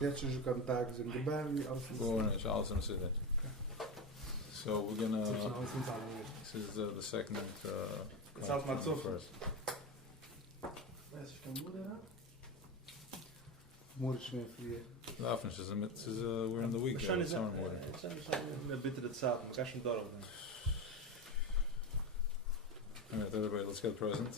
Jetzt schon Kontakt sind Gebäude, alles ist... Gornish, alles im Siddur. So we're gonna... This is the second... Jetzt halt mal zu. First. Weiß ich, kann Mutter? Mutter ist mir früher. Laufen, we're in the week. Summer morning. Es ist eine bittere Zeit, man kann schon dort. Alright, everybody, let's get present.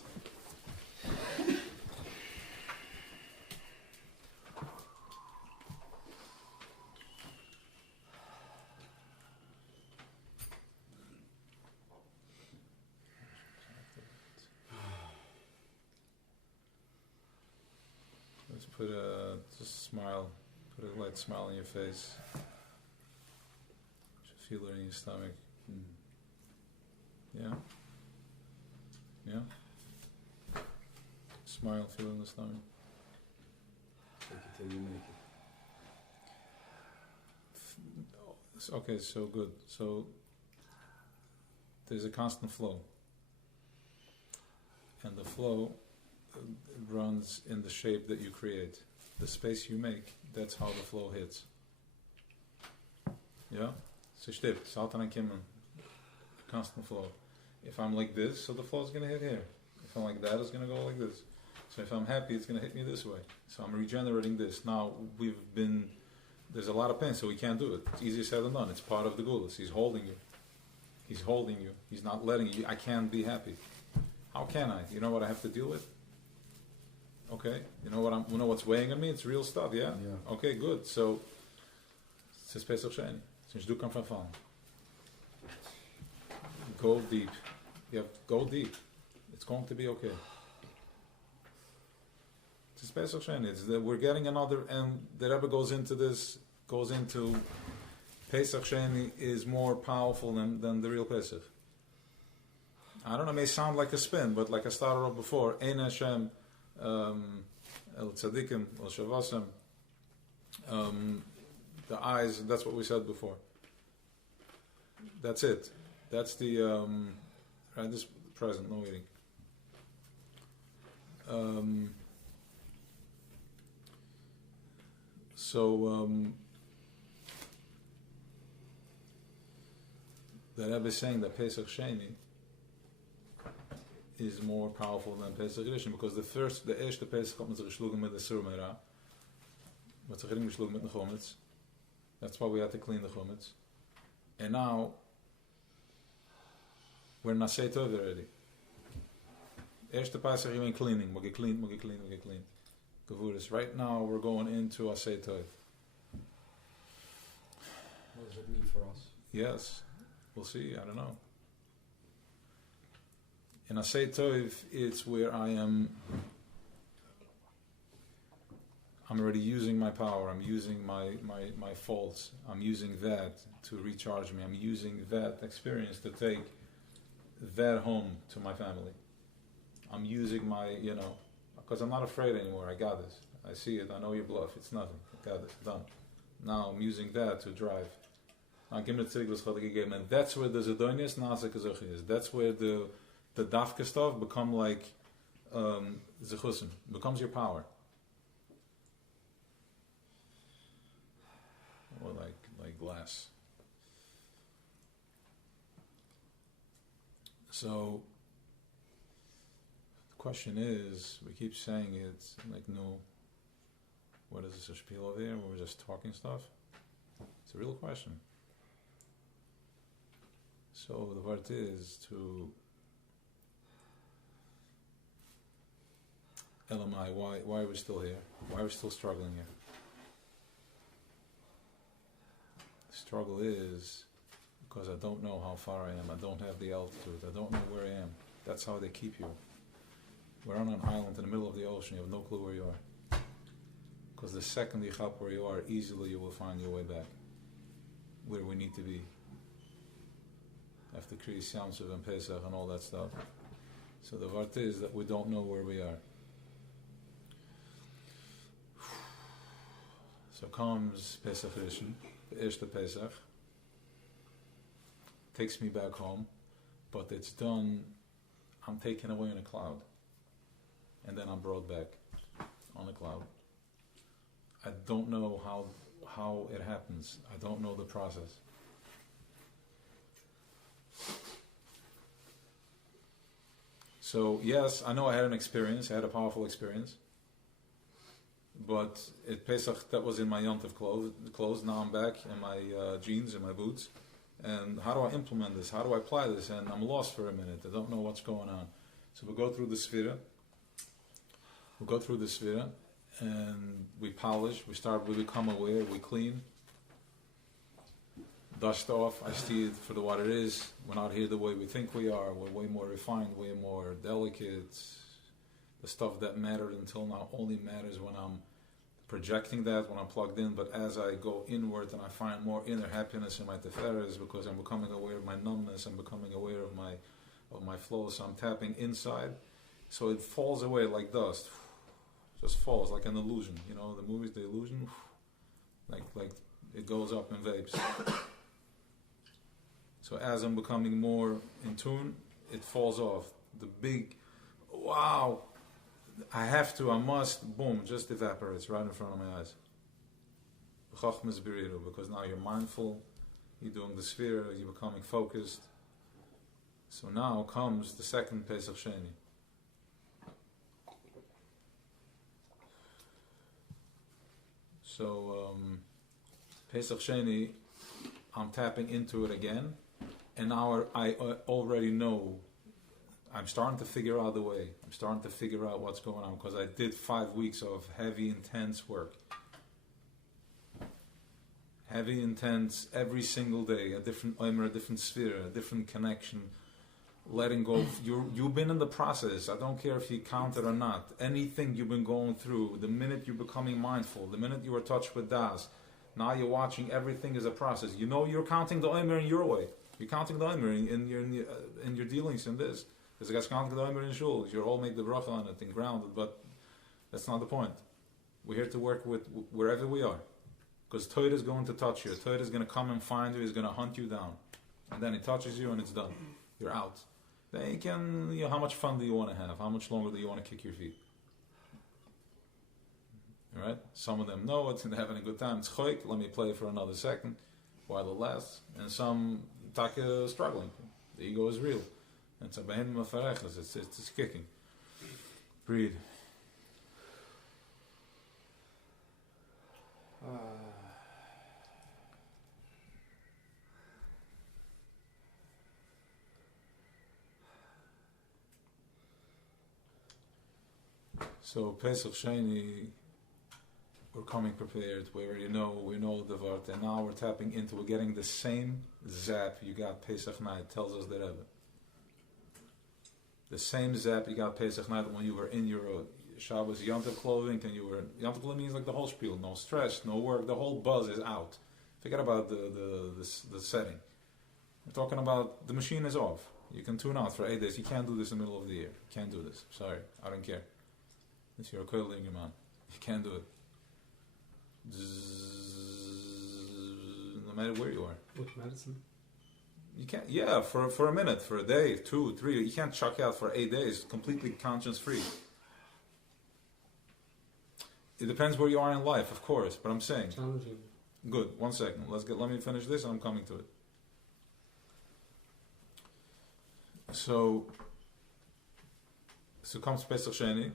Let's put just smile, put a light smile on your face. Just feel it in your stomach. Yeah? Yeah? Smile, feel it in the stomach. Take it till you make it. Okay, so good. So there's a constant flow. And the flow runs in the shape that you create. The space you make, that's how the flow hits. Yeah? So stimmt, Satan and Kimmen. Constant flow. If I'm like this, so the flow is going to hit here. If I'm like that, it's going to go like this. So if I'm happy, it's going to hit me this way. So I'm regenerating this. Now, there's a lot of pain, so we can't do it. It's easier said than done. It's part of the gulas. He's holding you. He's holding you. He's not letting you. I can't be happy. How can I? You know what I have to deal with? Okay? You know what's weighing on me? It's real stuff, yeah? Yeah. Okay, good. So, it's Pesach Sheni. Since you come from fun. Go deep. Go deep. It's going to be okay. It's Pesach Sheni. We're getting another, and the Rebbe goes into Pesach Sheni is more powerful than the real Pesach. I don't know, it may sound like a spin, but like I started off before, Ein Hashem, El Tzadikim, El Shavasem, the eyes, that's what we said before. That's it. That's the, right, this present, no waiting. The Rebbe is saying that Pesach Sheni is more powerful than Pesach Rishon, because the erste Pesach hat man sich geschlagen mit der Surmeira, man hat sich geschlagen mit the Chometz. That's why we had to clean the Chometz. And now, we're in Asay Tov already. Erste Pesach you mean cleaning, we get clean. Gevuris. Right now we're going into Asay Tov. What does it mean for us? Yes, we'll see, I don't know. In Asay Tov, it's where I'm already using my power, I'm using my faults, I'm using that to recharge me, I'm using that experience to take that home to my family. I'm using my, because I'm not afraid anymore, I got this. I see it, I know your bluff, it's nothing, I got it, done. Now I'm using that to drive. Now give me the tziglis chod gegeben, and that's where the Zedonius Nazik is. That's where the dafka stuff become like zechusim, becomes your power. Or like glass. So the question is, we keep saying it's like, no, what is this, a spiel over here? We're just talking stuff? It's a real question. So the word is to Elamai, why are we still here? Why are we still struggling here? The struggle is because I don't know how far I am. I don't have the altitude. I don't know where I am. That's how they keep you. We're on an island in the middle of the ocean. You have no clue where you are. Because the second you hop where you are, easily you will find your way back where we need to be. After Kriyas Yamsuf and Pesach and all that stuff. So the vart is that we don't know where we are. So comes Pesach Rishon, the Erste Pesach, takes me back home, but it's done, I'm taken away in a cloud. And then I'm brought back on a cloud. I don't know how it happens. I don't know the process. So yes, I know I had an experience. I had a powerful experience. But at Pesach, that was in my Yontif clothes. Now I'm back in my jeans and my boots. And how do I implement this? How do I apply this? And I'm lost for a minute. I don't know what's going on. So we go through the Sfira. And we polish. We become aware. We clean. Dust off. I see it for what it is. We're not here the way we think we are. We're way more refined, way more delicate. The stuff that mattered until now only matters when I'm projecting that, when I'm plugged in. But as I go inward and I find more inner happiness in my teferes, because I'm becoming aware of my numbness, I'm becoming aware of my flow, so I'm tapping inside. So it falls away like dust. Just falls like an illusion. You know, the movies, the illusion, like it goes up in vapes. So as I'm becoming more in tune, it falls off. The big, wow, I must, boom, just evaporates right in front of my eyes. Because now you're mindful, you're doing the sphere, you're becoming focused. So now comes the second Pesach Sheni. So Pesach Sheni, I'm tapping into it again, and now I already know. I'm starting to figure out the way. I'm starting to figure out what's going on, because I did 5 weeks of heavy, intense work. Heavy, intense, every single day, a different omer, a different sphere, a different connection, letting go. You've been in the process. I don't care if you count it or not. Anything you've been going through, the minute you're becoming mindful, the minute you were touched with das, now you're watching everything as a process. You know you're counting the omer in your way. You're counting the omer in your dealings in this. Because the guys counting the omer in shul. You all make the bracha on it and grounded, but that's not the point. We're here to work with wherever we are. Because Torah is going to touch you. Torah is going to come and find you. He's going to hunt you down. And then he touches you and it's done. You're out. Then you can, how much fun do you want to have? How much longer do you want to kick your feet? Alright? Some of them know it's having a good time. It's choik, let me play for another second while it lasts. And some taka struggling. The ego is real. It's a behem mafarechas. It's kicking. Breathe. So Pesach Sheni, we're coming prepared. We already know, we know the Vart, and now we're tapping into, we're getting the same zap you got Pesach night, tells us the Rebbe. The same zap you got Pesach night when you were in your Shabbos Yontif clothing, and you were, Yontif clothing means like the whole spiel, no stress, no work, the whole buzz is out. Forget about the setting. We're talking about the machine is off. You can tune out for 8 days. You can't do this in the middle of the year. You can't do this. Sorry, I don't care. It's your coil in your man. You can't do it. No matter where you are. With medicine? You can't, yeah, for a minute, for a day, 2, 3. You can't chuck out for 8 days, completely conscience free. It depends where you are in life, of course, but I'm saying. Challenging. Good, 1 second. Let me finish this and I'm coming to it. So comes Pesach Sheni.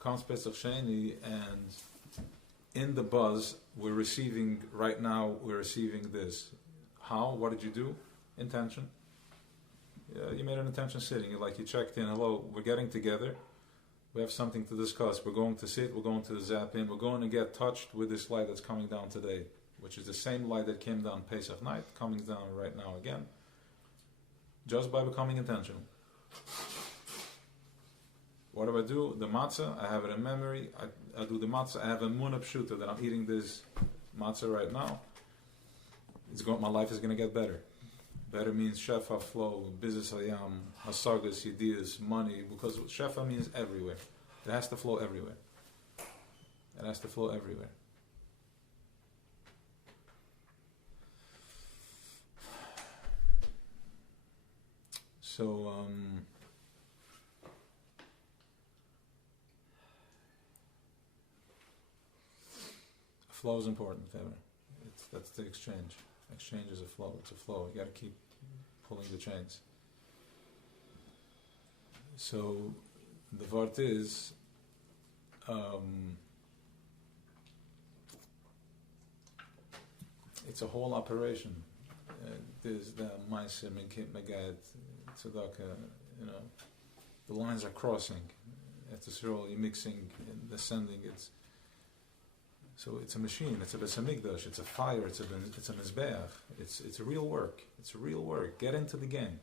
Comes Pesach Sheni, and in the buzz, we're receiving this. How? What did you do? Intention. You made an intention sitting. You checked in. Hello, we're getting together. We have something to discuss. We're going to sit. We're going to zap in. We're going to get touched with this light that's coming down today, which is the same light that came down Pesach night, coming down right now again, just by becoming intentional. What do I do? The matzah, I have it in memory. I do the matzah. I have a munah pshuta that I'm eating this matzah right now. My life is going to get better. Better means shefa, flow, business hayam, hasagas, yediyas, money. Because shefa means everywhere. It has to flow everywhere. It has to flow everywhere. So, Flow is important, Taylor. That's the exchange. Exchange is a flow. It's a flow. You got to keep pulling the chains. So the vart is it's a whole operation. There's the Meiser, Megad, Tzedakah, the lines are crossing. At the Yisrael, you're mixing and descending. So it's a machine. It's a besamigdash. It's a fire. It's a mizbeach. It's a real work. It's real work. Get into the game.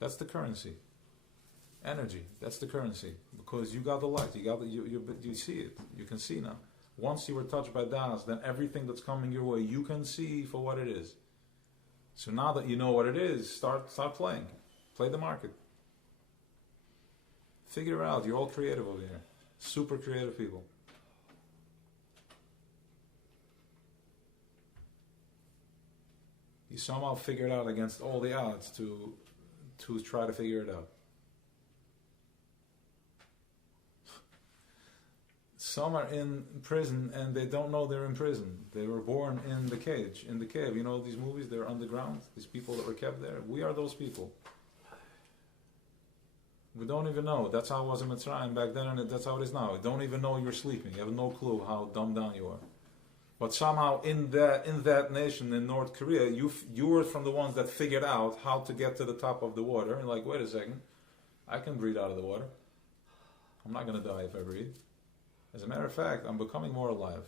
That's the currency. Energy. That's the currency. Because you got the light. You see it. You can see now. Once you were touched by Das, then everything that's coming your way, you can see for what it is. So now that you know what it is, start playing. Play the market. Figure it out. You're all creative over here. Super creative people. You somehow figure it out against all the odds to try to figure it out. Some are in prison and they don't know they're in prison. They were born in the cage, in the cave. You know these movies, they're underground, these people that were kept there. We are those people. We don't even know. That's how it was in Mitzrayim back then, and that's how it is now. You don't even know you're sleeping. You have no clue how dumbed down you are. But somehow in that nation, in North Korea, you were from the ones that figured out how to get to the top of the water. And like, wait a second, I can breathe out of the water. I'm not going to die if I breathe. As a matter of fact, I'm becoming more alive.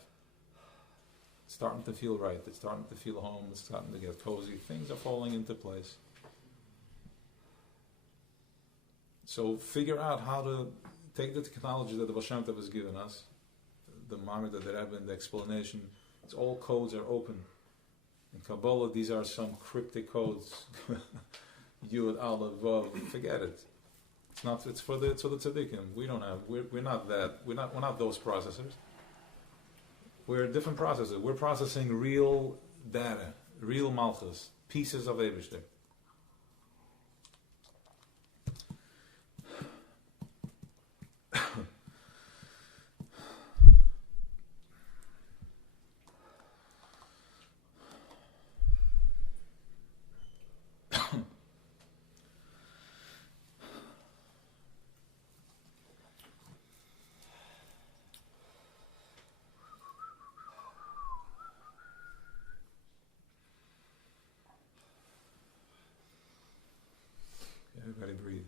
It's starting to feel right. It's starting to feel home. It's starting to get cozy. Things are falling into place. So figure out how to take the technology that the Baal Shem Tov has given us, the Mamre that there have been, the explanation. It's all codes are open. In Kabbalah, these are some cryptic codes. Yud, Aleph, Vav. Forget it. It's not. It's for the tzaddikim. We don't have. We're not that. We're not those processors. We're different processors. We're processing real data, real malchus, pieces of Eibishter. Everybody breathe.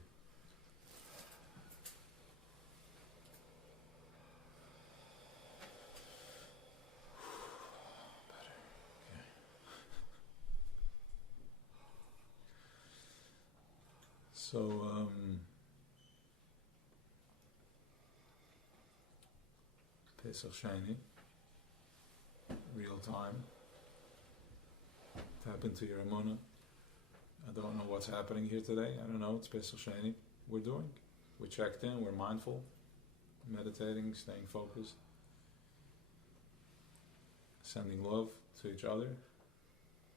Better. Okay. So, Pesach Sheni, real time. Tap into your emunah. I don't know what's happening here today. I don't know. It's Pesach Sheni. We're checked in. We're mindful, meditating, staying focused, sending love to each other.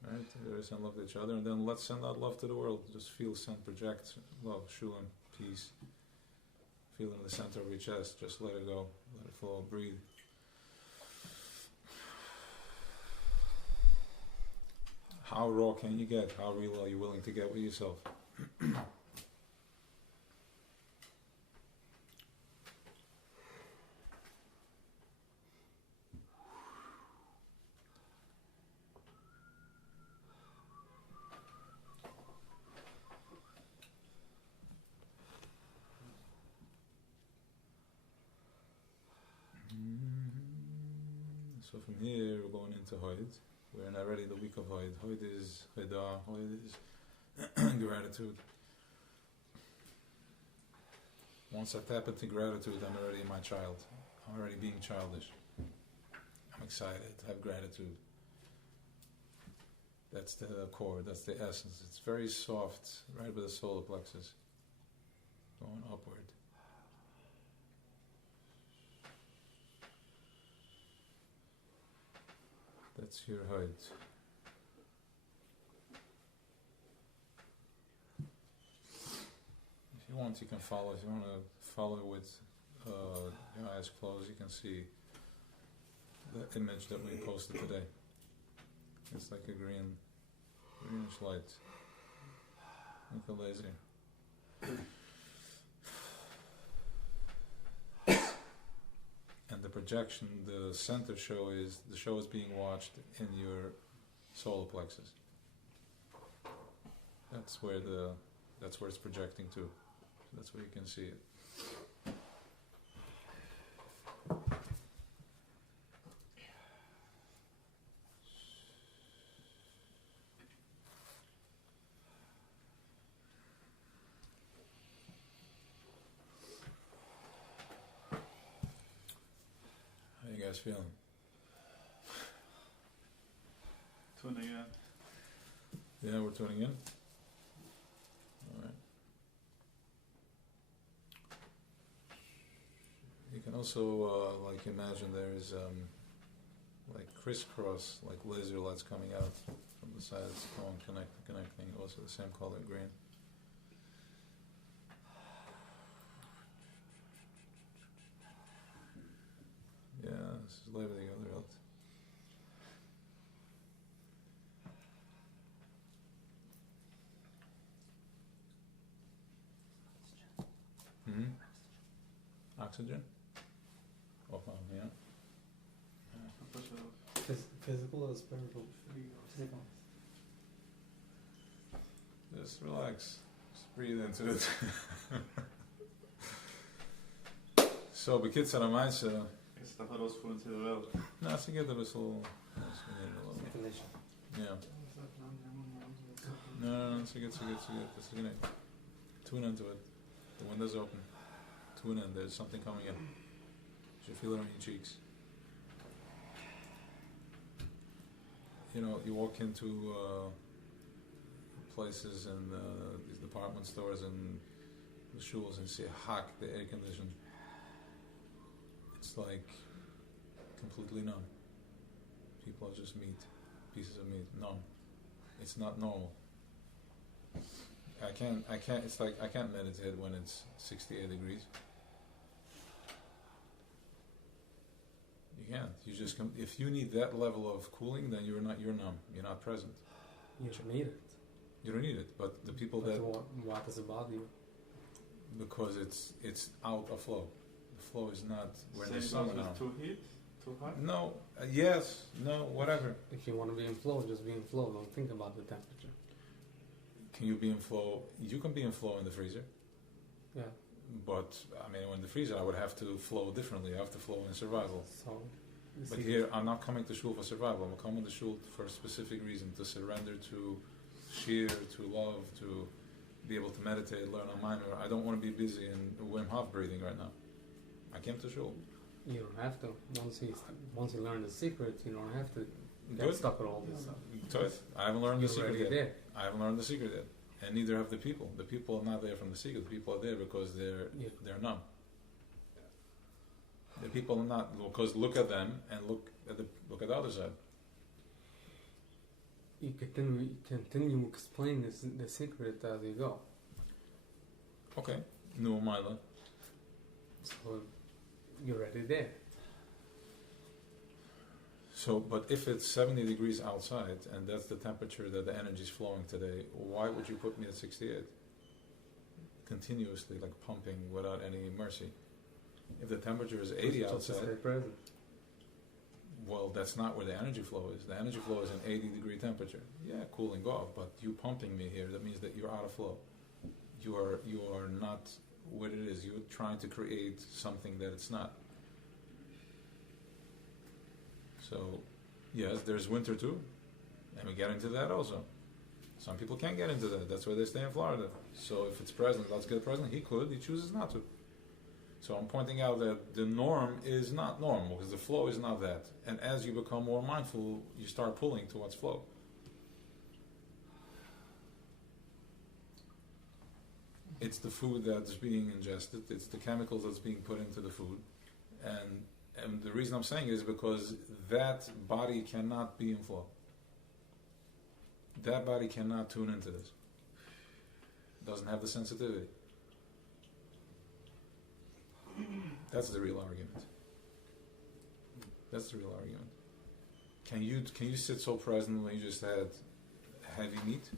Right? We send love to each other, and then let's send out love to the world. Just feel, send, project love, shulam, peace. Feel it in the center of your chest. Just let it go. Let it flow. Breathe. How raw can you get? How real are you willing to get with yourself? So from here we're going into Hoid. We're in already the week of Hoid. Hoid is Hoidah. Hoid is gratitude. Once I tap into gratitude, I'm already my child. I'm already being childish. I'm excited. I have gratitude. That's the core. That's the essence. It's very soft, right by the solar plexus. Going upward. That's your height. If you want, you can follow. If you want to follow with your eyes closed, you can see the image that we posted today. It's like a greenish light, like a laser. And the projection, the center show is being watched in your solar plexus. That's where it's projecting to. That's where you can see it. How you guys feeling? Tuning in. Yeah, we're tuning in. Alright. You can also like imagine there's like crisscross, like laser lights coming out from the sides, going connecting, also the same color, green. Yeah, this is lever the other out. Oxygen? Oh, yeah. Physical or spiritual? Physical. Just relax. Just breathe into it. So, bekitzer Weisz. Ist das herausgefunden in der Welt? Na, sie geht ein bisschen. Definition. Yeah. No, sie geht. Tune into it. The window's open. Tune in. There's something coming in. You should feel it on your cheeks. You know, you walk into places and these department stores and the shuls and see hot, the air conditioning. It's like completely numb. People are just meat, pieces of meat, numb. It's not normal. It's like I can't meditate when it's 68 degrees. You can't. You just if you need that level of cooling, then you're numb. You're not present. You don't need it. You don't need it. But the people why does it bother you? Because it's out of flow. The flow is not where the Same sun goes now. with too heat? Too hot? No. Yes. No. Whatever. If you want to be in flow, just be in flow. Don't think about the temperature. Can you be in flow? You can be in flow in the freezer. Yeah. But I mean, in the freezer, I would have to flow differently. I have to flow in survival. So. But here, I'm not coming to shul for survival. I'm coming to shul for a specific reason: to surrender, to share, to love, to be able to meditate, learn a minor. I don't want to be busy in Wim Hof breathing right now. I came to shul. You don't have to. Once you learn the secret, you don't have to get Good. stuck with all this stuff. I haven't learned the You're secret already yet. there. I haven't learned the secret yet, and neither have the people. The people are not there from the secret. The people are there because they're numb. The people are not, because look at them and look at the other side. You continue explain the secret as you go. Okay, no Mila. So you're already there. So, but if it's 70 degrees outside and that's the temperature that the energy is flowing today, why would you put me at 68? Continuously, like pumping without any mercy. If the temperature is 80 Just outside, to stay present. well, that's not where the energy flow is. The energy flow is an 80 degree temperature. Yeah, cooling off, but you pumping me here, that means that you're out of flow. You are not what it is. You're trying to create something that it's not. So, yes, there's winter too, and we get into that also. Some people can't get into that. That's why they stay in Florida. So if it's present, let's get present. He could. He chooses not to. So I'm pointing out that the norm is not normal because the flow is not that. And as you become more mindful, you start pulling towards flow. It's the food that's being ingested. It's the chemicals that's being put into the food. And the reason I'm saying it is because that body cannot be in flow. That body cannot tune into this. It doesn't have the sensitivity. That's the real argument. That's the real argument. Can you sit so present when you just had heavy meat?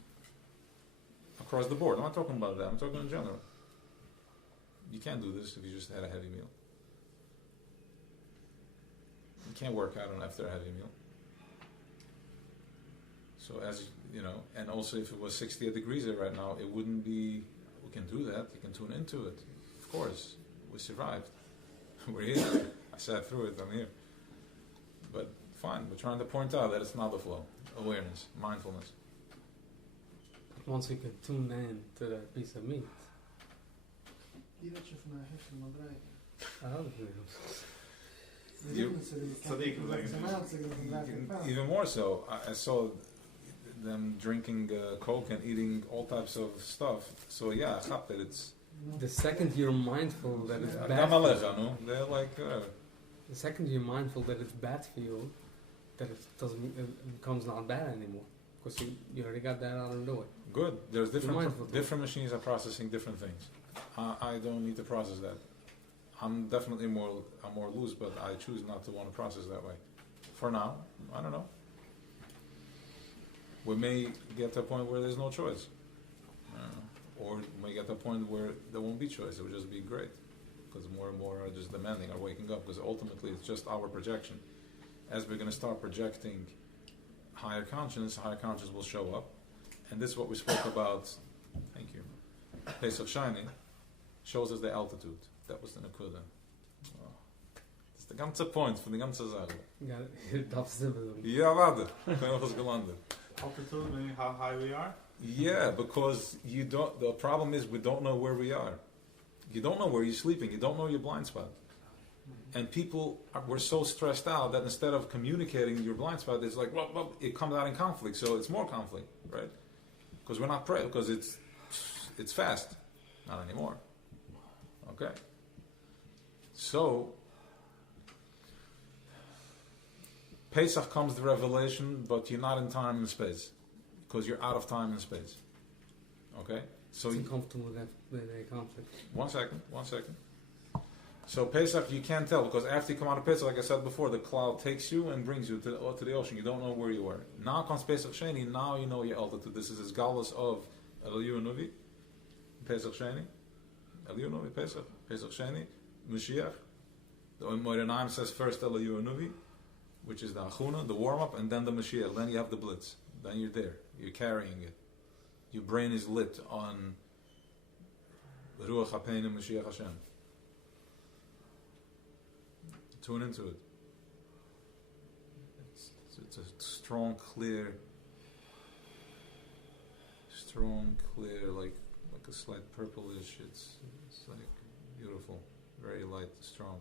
Across the board. I'm not talking about that. I'm talking in general. You can't do this if you just had a heavy meal. You can't work out after a heavy meal. So as you know, and also if it was 68 degrees there right now, it wouldn't be. We can do that. You can tune into it. Of course, we survived. We're here. I sat through it. I'm here. But fine. We're trying to point out that it's not the flow. Awareness, mindfulness. Once you can tune in to that piece of meat, Die dat je vandaag heeft van bedrijf. I don't know. Even more so, I saw them drinking Coke and eating all types of stuff. So yeah, I got that it's. The second you're mindful that it's bad for you, they're like. the second you're mindful that it's bad for you, that it becomes not bad anymore. Because you already got that out of the way. Good. There's different machines are processing different things. I don't need to process that. I'm definitely more loose, but I choose not to want to process that way. For now, I don't know. We may get to a point where there's no choice. Or we may get to a point where there won't be choice. It will just be great. Because more and more are just demanding, are waking up. Because ultimately it's just our projection. As we're going to start projecting higher consciousness will show up. And this is what we spoke about. Thank you. Pesach Sheni shows us the altitude. That was the Nakuda. That's the ganze point von der ganzen Sache. Got it. Darfst du Ja, warte. Ich bin noch gelandet. Altitude, meaning how high we are? Yeah, because the problem is we don't know where we are. You don't know where you're sleeping. You don't know your blind spot. And people were so stressed out that instead of communicating your blind spot, it's like, well, it comes out in conflict. So it's more conflict, right? Because we're not present, because it's fast. Not anymore. Okay. So, Pesach comes the revelation, but you're not in time and space. Because you're out of time and space. Okay? So it's uncomfortable with that conflict. One second. So Pesach, you can't tell, because after you come out of Pesach, like I said before, the cloud takes you and brings you to the ocean. You don't know where you are. Now comes Pesach Sheni, now you know your altitude. This is as galus of Eliyahu Nuvi, Pesach Sheni, Eliyahu Nuvi, Pesach Sheni, Mashiach. The Moira Naim says first Eliyahu Nuvi, which is the Achuna, the warm-up, and then the Mashiach. Then you have the Blitz. Then you're there. You're carrying it. Your brain is lit on Ruach HaPein and Mashiach Hashem. Tune into it. It's a strong, clear, like a slight purplish. It's like beautiful, very light, strong.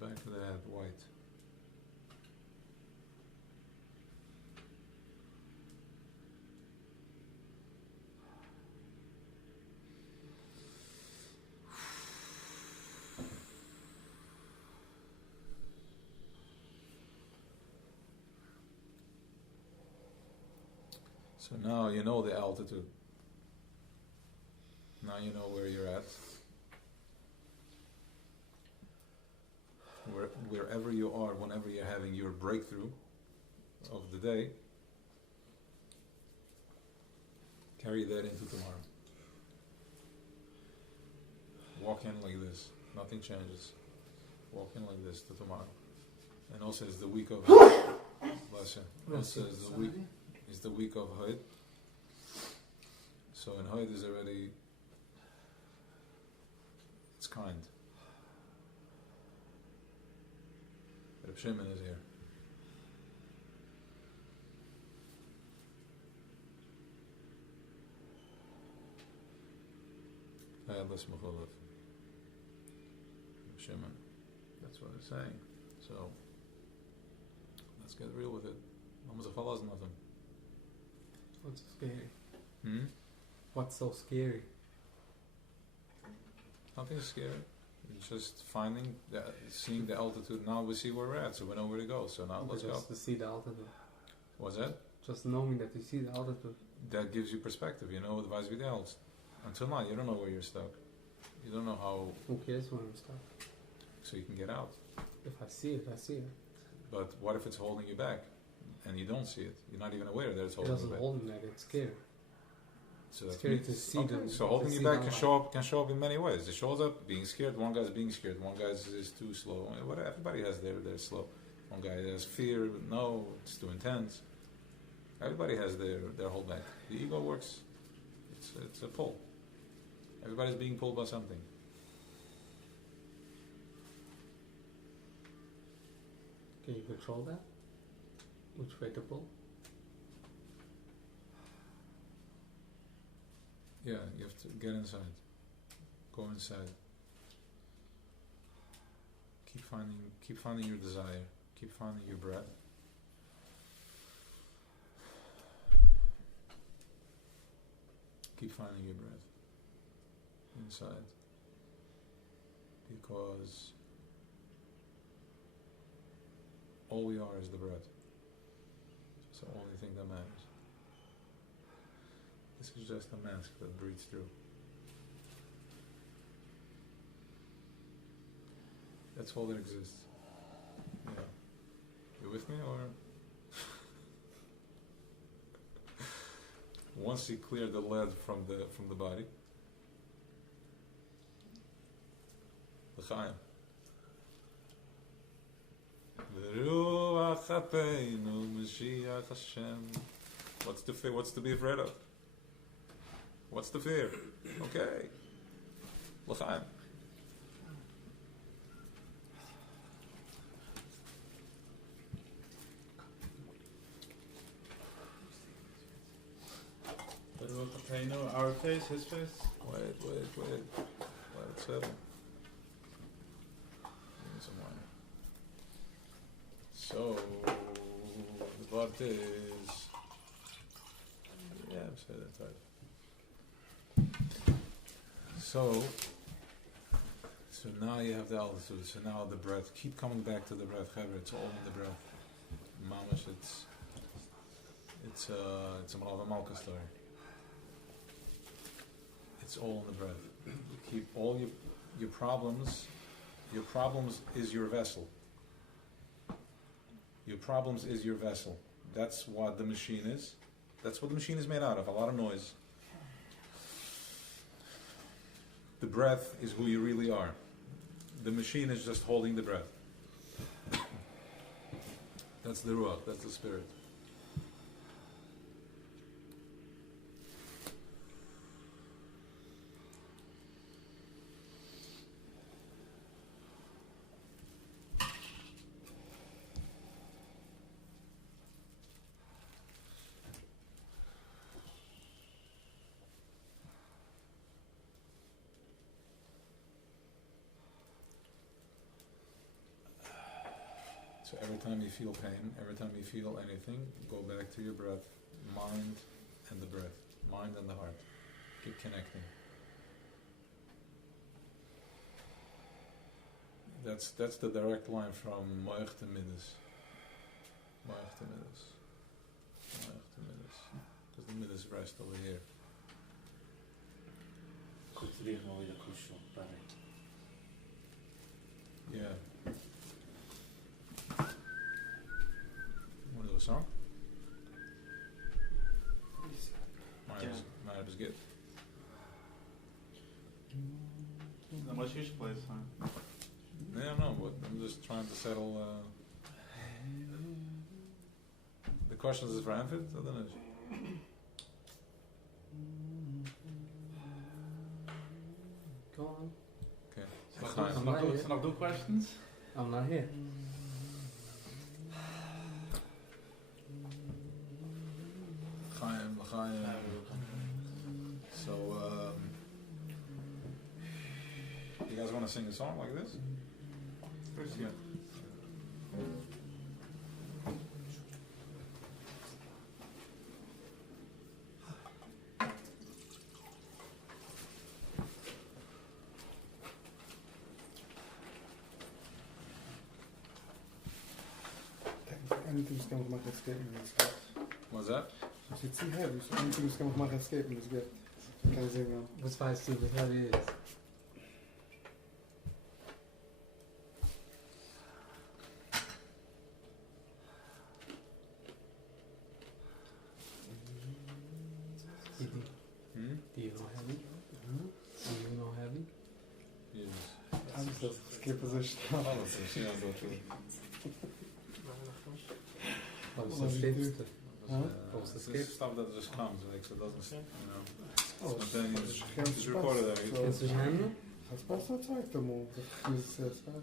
Back to that white. So now you know the altitude. Now you know where you're at. Wherever you are, whenever you're having your breakthrough of the day, carry that into tomorrow. Walk in like this. Nothing changes. Walk in like this to tomorrow. And also it's the week of bless you. Also is the week of Hod. So in Hod is already it's kind. Reb Shimon is here. Reb Shimon. That's what it's saying. So let's get real with it. Almost a fellas nothing. What's so scary? What's so scary? Nothing is scary. It's just seeing the altitude. Now we see where we're at, so we know where to go. So now let's go. Just to see the altitude. What's that? Just knowing that you see the altitude. That gives you perspective. You know what Weisz else. Until now, you don't know where you're stuck. You don't know how. Who cares when I'm stuck? So you can get out. If I see it, I see it. But what if it's holding you back, and you don't see it? You're not even aware that it's It holding you doesn't back. hold me back. It's scary. So It's that scary means- to see okay, them. so holding to you see back them can show up in many ways. It shows up being scared. One guy's being scared. One guy's is too slow. I mean, everybody has their slow. One guy has fear. No, it's too intense. Everybody has their holdback. The ego works. It's a pull. Everybody's being pulled by something. Can you control that? Which way to pull? Yeah, you have to get inside. Go inside. Keep finding your desire. Keep finding your breath. Keep finding your breath inside. Because all we are is the breath. It's the only thing that matters. This is just a mask that breathes through. That's all that exists. Yeah. You with me or? Once you clear the lead from the body, l'chaim. V'ruach hapeinu Mashiach Hashem. What's to be afraid of? What's the fear? Okay. L'chaim. Our face, his face. Wait. Let it settle. Give me some wine. So, the Vart is... Yeah, I've said that right. So now you have the altitude. So now the breath. Keep coming back to the breath. Chaver, it's all in the breath. Mamash, it's a Malka story. It's all in the breath. Keep all your problems. Your problems is your vessel. Your problems is your vessel. That's what the machine is. That's what the machine is made out of. A lot of noise. The breath is who you really are. The machine is just holding the breath. That's the ruach. That's the spirit. So every time you feel pain, every time you feel anything, go back to your breath, mind and the breath, mind and the heart. Keep connecting. That's the direct line from Moech to Midas. Moech to Midas. Moech to Midas. Because the Midas rest over here. Yeah. Want to do a song? Might as good. Unless you should play a song. Yeah, no, but I'm just trying to settle. The questions is for Anfit, or then is? Go on. Okay. Can I do questions? I'm not here. L'chaim. So, you guys want to sing a song like this? First, Yeah. anything ska man få maka escape med this gift. What's that? Så it's too heavy, so anything ska man få maka escape med this gift. Så kan jag säga. What's Weisz too heavy is? Do you know heavy? Do you know heavy? Yes. I'm just skip position. What was What the did you skip? Huh? What's the It's skip? stuff that just comes, like, so it doesn't, Oh, spontaneous. geen It's recorded there. spas. Kennst du dich handelen? Het pas dat tijd te moe. Dat is spas.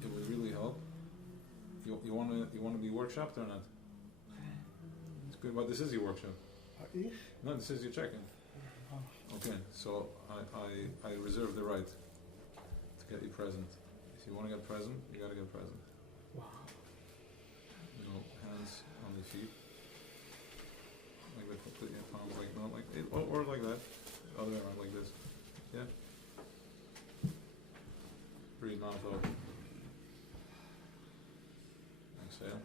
It would really help. You wanna be workshopped or not? It's good, but this is your workshop. Ik? No, this is your check-in. Okay, so I reserve the right to get you present. If you want to get present, you gotta get present. Wow. You know, hands on the feet. Like that, put your palms like not like it, or like that. Other way around, like this. Yeah. Breathe mouth open. Exhale.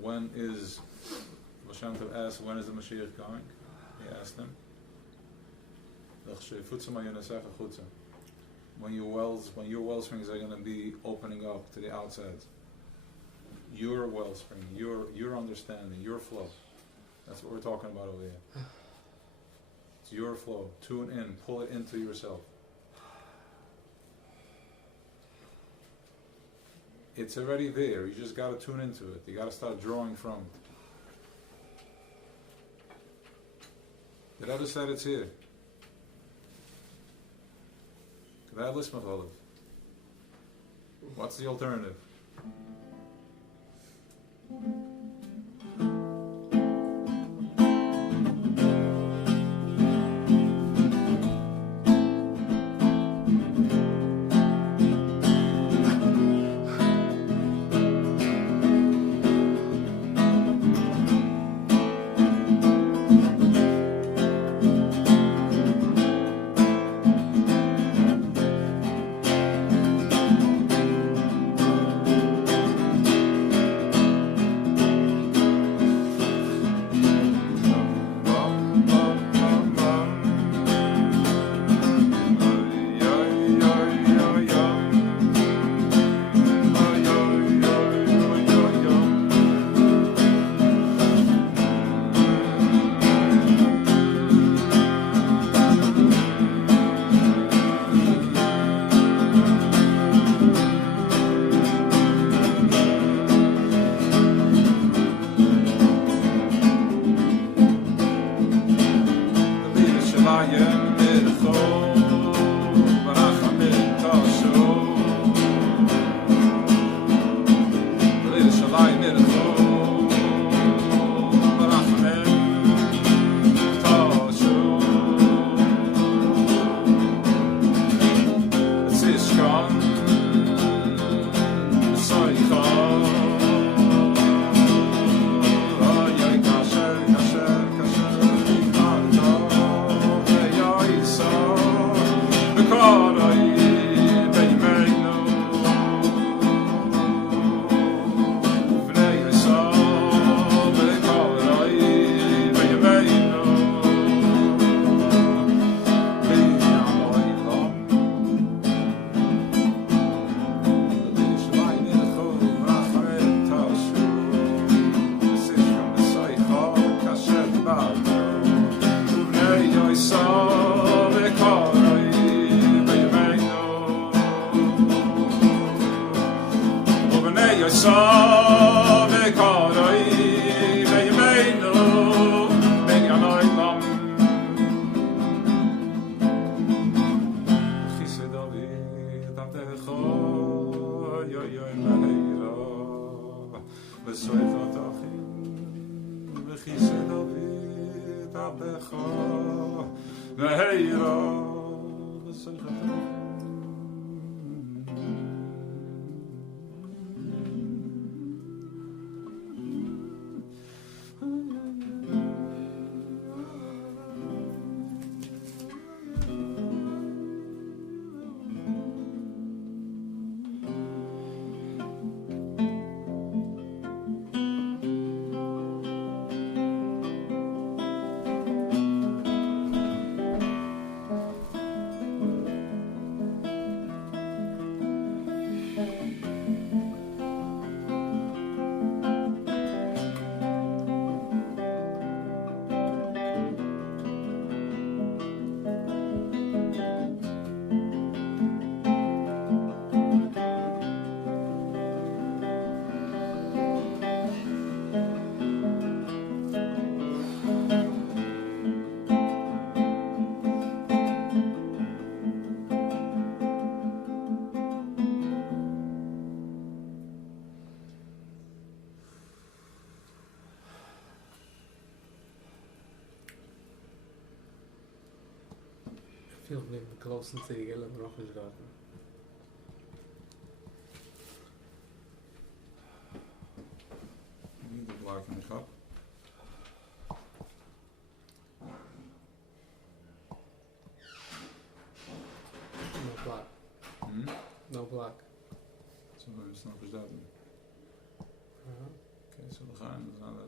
When is Vashantav asked, when is the Mashiach coming? He asked him. When your wellsprings are going to be opening up to the outside. Your wellspring, your understanding, your flow. That's what we're talking about over here. It's your flow. Tune in, pull it into yourself. It's already there. You just got to tune into it. You got to start drawing from it. The Rebbe said it's here. What's the alternative? Feel like the closest to the yellow rock is got. Need the black in the cup. No black. Hmm? No black. So it's not preserved. So we gaan naar de...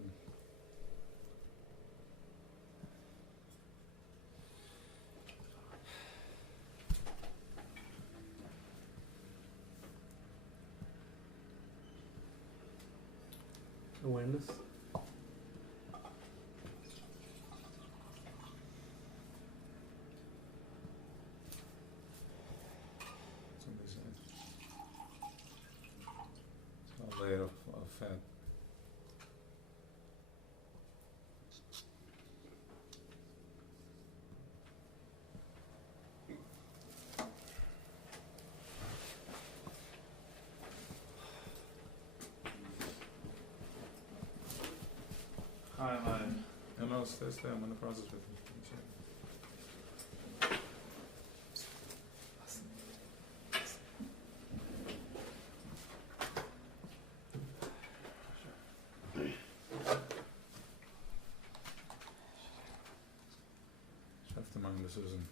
Awareness. Somebody said. It's a layer of fat. Hi, hi. No, stay, I'm in the process with you. Have to mind the Susan.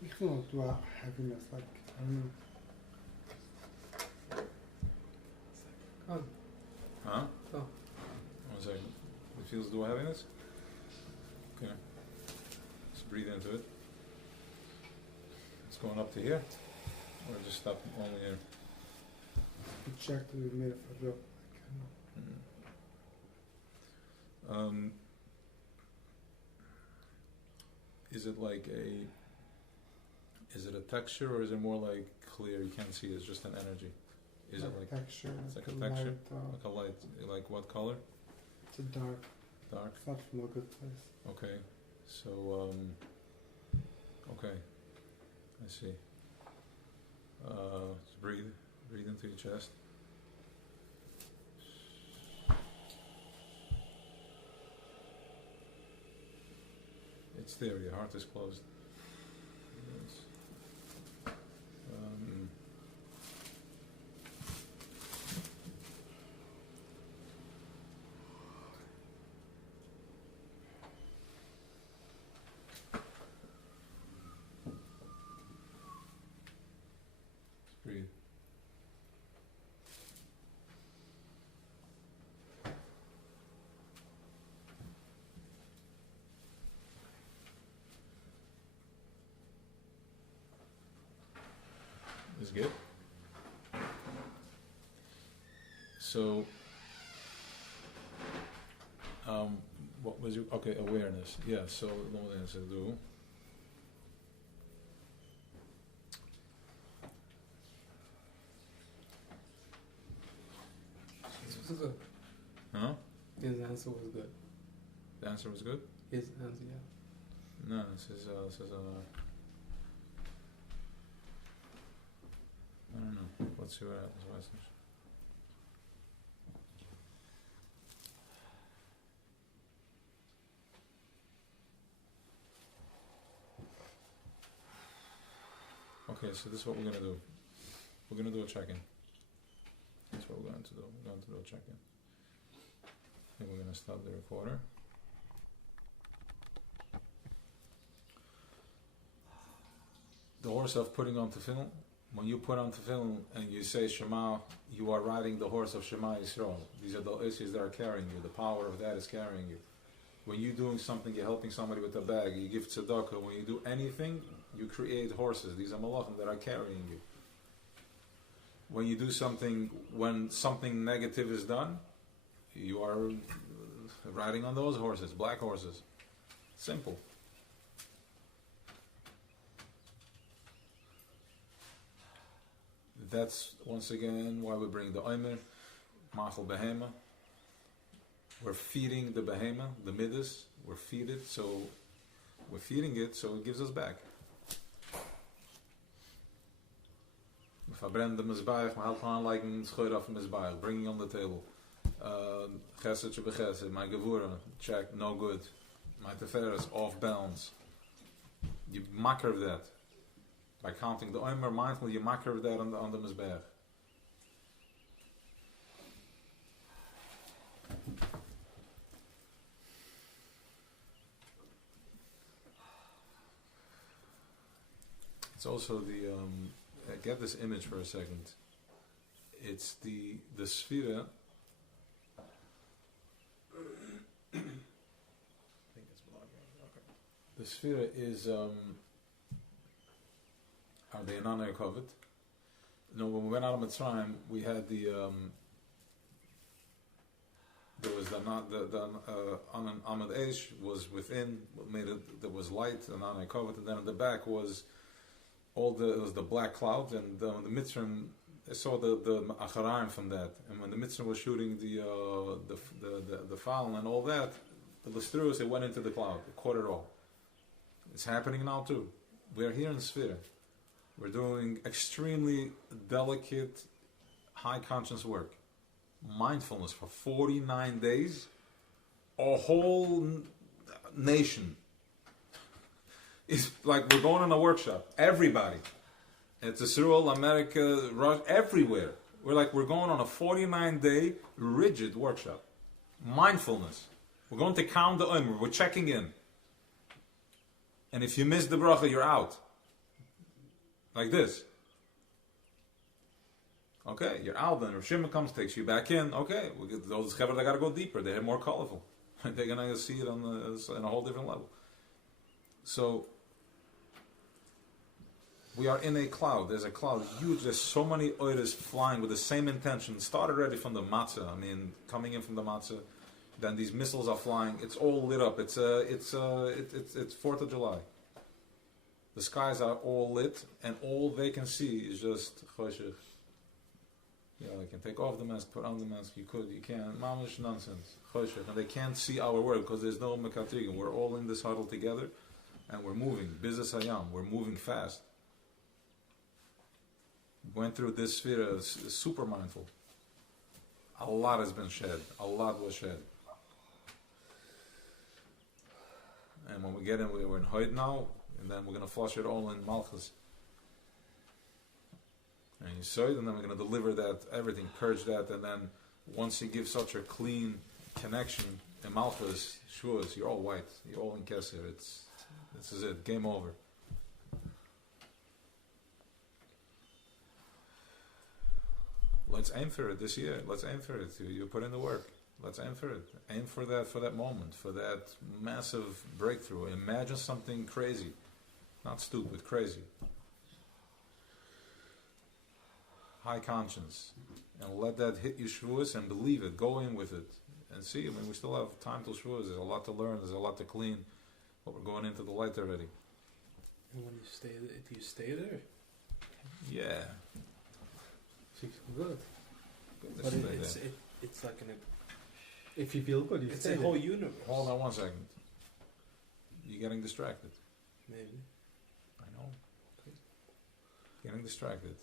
Ik voel het wel happiness, like, I don't know. Oh, Huh? Oh. One second. It feels do heaviness? Okay. Let's breathe into it. It's going up to here? Or just stop only here? We checked that we made it for real. Is it like is it a texture or is it more like clear? You can't see it, it's just an energy. Is it like texture? it's like a light, texture? Like a light, like what color? it's a dark. Dark? It's not from a good place. Okay. So, okay. I see. Just breathe into your chest. It's there, your heart is closed. Yes. Breathe. Is good. So, what was your awareness? Yeah. So, what did I do? this was good. Huh? His answer was good. The answer was good. His answer, yeah. No, this is I don't know. Let's see what happens. Okay, so this is what we're gonna do. We're gonna do a check-in. That's what we're going to do. We're going to do a check-in. And we're gonna stop the recorder. The horse of putting on tefillin. When you put on tefillin and you say Shema, you are riding the horse of Shema Yisrael. These are the issues that are carrying you. The power of that is carrying you. When you're doing something, you're helping somebody with a bag, you give tzedakah. When you do anything, you create horses. These are malachim that are carrying you. When you do something, when something negative is done, you are riding on those horses, black horses. Simple. That's once again why we bring the Omer, Machel Behema. We're feeding the Behema, the Midas. We're feeding it, so it gives us back. We verbrand the Mizbeach, we help on like scheur off the Mizbeach, bringing on the table. Chesed shebechesed, my Gevura, check, no good. My Teferes, off balance. You makker of that. By counting the Omer mindful, you makker of that on the Mizbeach. It's also the get this image for a second. It's the Sphira. I think it's blogging. Okay. The Sphira is are the Anana Kovet. No, when we went out of Mitzrayim, we had the there was the Amad Eish was within, made it, there was light, Anana Kovet, and then in the back was it was the black clouds, and the Mitzrayim, I saw the Acharaim from that, and when the Mitzrayim was shooting the foul and all that, the Lestrus, it went into the cloud, it caught it all. It's happening now too. We're here in Sphira. We're doing extremely delicate, high conscience work. Mindfulness for 49 days. A whole nation. It's like we're going on a workshop. Everybody. It's Israel, America, Russia, everywhere. We're going on a 49-day rigid workshop. Mindfulness. We're going to count the Omer. We're checking in. And if you miss the bracha, you're out. Like this. Okay, you're out then. Rav Shimon comes, takes you back in. Okay, we get those chavra, they got to go deeper. They're more colorful. They're going to see it on a whole different level. So, we are in a cloud. There's a cloud, huge. There's so many oiras flying with the same intention. It started already from the matzah. I mean, coming in from the matzah. Then these missiles are flying. It's all lit up. It's 4th of July. The skies are all lit, and all they can see is just choshech. You know, they can take off the mask, put on the mask. You can't. Mamish nonsense. Choshech, and they can't see our work because there's no mekatrigim. We're all in this huddle together, and we're moving. Bizas hayam. We're moving fast. Went through this sphere, super mindful. A lot has been shed. A lot was shed. And when we get in, we're in Hoyd now. And then we're going to flush it all in Malchus. And you saw it, and then we're going to deliver that, everything, purge that, and then once you give such a clean connection in Malchus, Shuas, you're all white, you're all in Kesser. This is it, game over. Let's aim for it this year. Let's aim for it. You put in the work. Let's aim for it. Aim for that moment, for that massive breakthrough. Imagine something crazy. Not stupid, crazy. High conscience. And let that hit you Shavuos and believe it. Go in with it. And see, I mean, we still have time till Shavuos. There's a lot to learn. There's a lot to clean. But we're going into the light already. And when you stay, do you stay there? Yeah. Feels good. But it's like if you feel good, you it's stay a there. whole universe. Hold on one second. You're getting distracted. Maybe. I know. Okay. Getting distracted.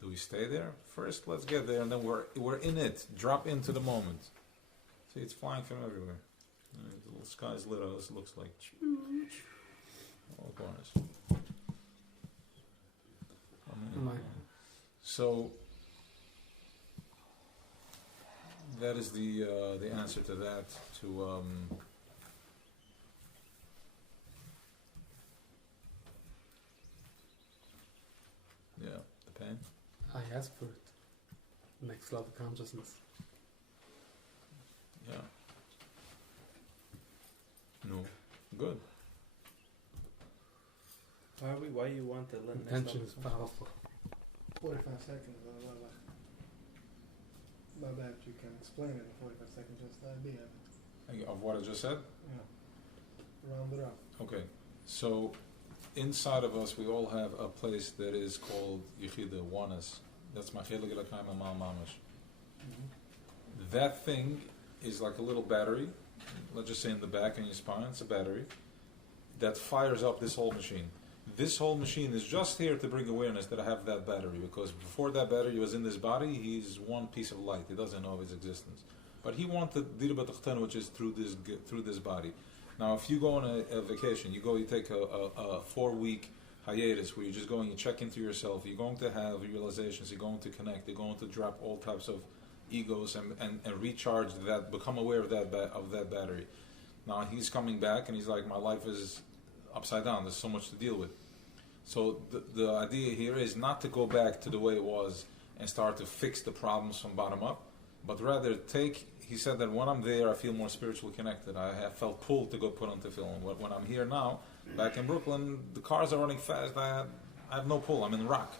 Do we stay there? First, let's get there, and then we're in it. Drop into the moment. See, it's flying from everywhere. The little sky's lit up. This looks like all corners. So that is the answer to that. The pain. I ask for it. Next level consciousness. Yeah. No. Good. Why you want the Intention is powerful. 45 seconds, my bad, you can explain it in 45 seconds, just the idea. Of what I just said? Yeah. Round it up. Okay. So inside of us we all have a place that is called Yechida, oneness. That's Machilek Elokayim Amal Mamash. That thing is like a little battery, let's just say in the back in your spine, it's a battery, that fires up this whole machine. This whole machine is just here to bring awareness that I have that battery, because before that battery was in this body, he's one piece of light. He doesn't know of his existence. But he wanted Dira B'Tachten, which is through this body. Now, if you go on a vacation, you take a 4-week hiatus where you're just going, you check into yourself, you're going to have realizations, you're going to connect, you're going to drop all types of egos and recharge that, become aware of that battery. Now, he's coming back and he's like, my life is upside down, there's so much to deal with. So the idea here is not to go back to the way it was and start to fix the problems from bottom up, but rather he said that when I'm there, I feel more spiritually connected. I have felt pulled to go put on tefillin. When I'm here now, back in Brooklyn, the cars are running fast. I have no pull. I'm in rock.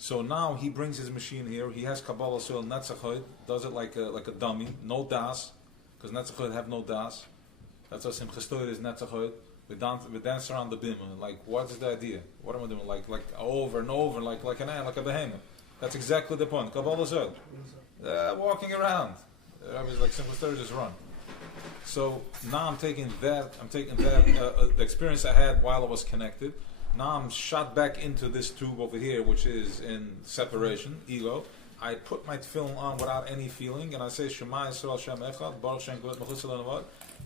So now he brings his machine here. He has Kabbalah soil Netzachot, does it like a dummy, no das, because Netzachot have no das. That's what Simchas Torah is Netzachot. We dance around the bima. Like, what's the idea? What am I doing? Like over and over, like an ant, like a behemoth. That's exactly the point. Kabbalah soil, walking around. I was like Simchas Torah, just run. So now I'm taking that. The experience I had while I was connected. Now I'm shot back into this tube over here, which is in separation, ego. I put my tefillin on without any feeling, and I say Shema Yisrael Shem Echad, Baruch Shem Kavod Mechutz Le'Navad,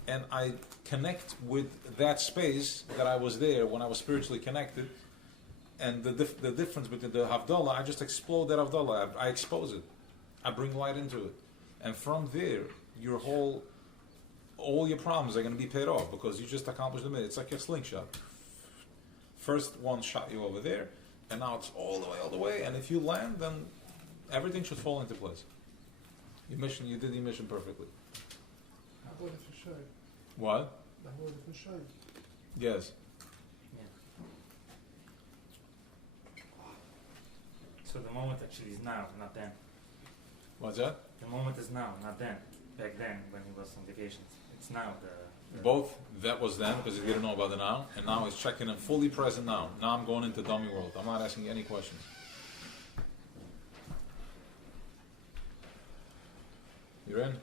and I connect with that space that I was there when I was spiritually connected. And the difference between the Havdalah, I just explode that Havdalah. I expose it. I bring light into it, and from there, all your problems are going to be paid off because you just accomplished them. It's like your slingshot. First one shot you over there, and now it's all the way. And if you land, then everything should fall into place. You did your mission perfectly. What? Yes. Yeah. So the moment actually is now, not then. What's that? The moment is now, not then. Back then, when he was on vacations. It's now. Both. That was then, because he didn't know about the now, and now he's checking in fully present now. Now I'm going into dummy world. I'm not asking you any questions. You're in?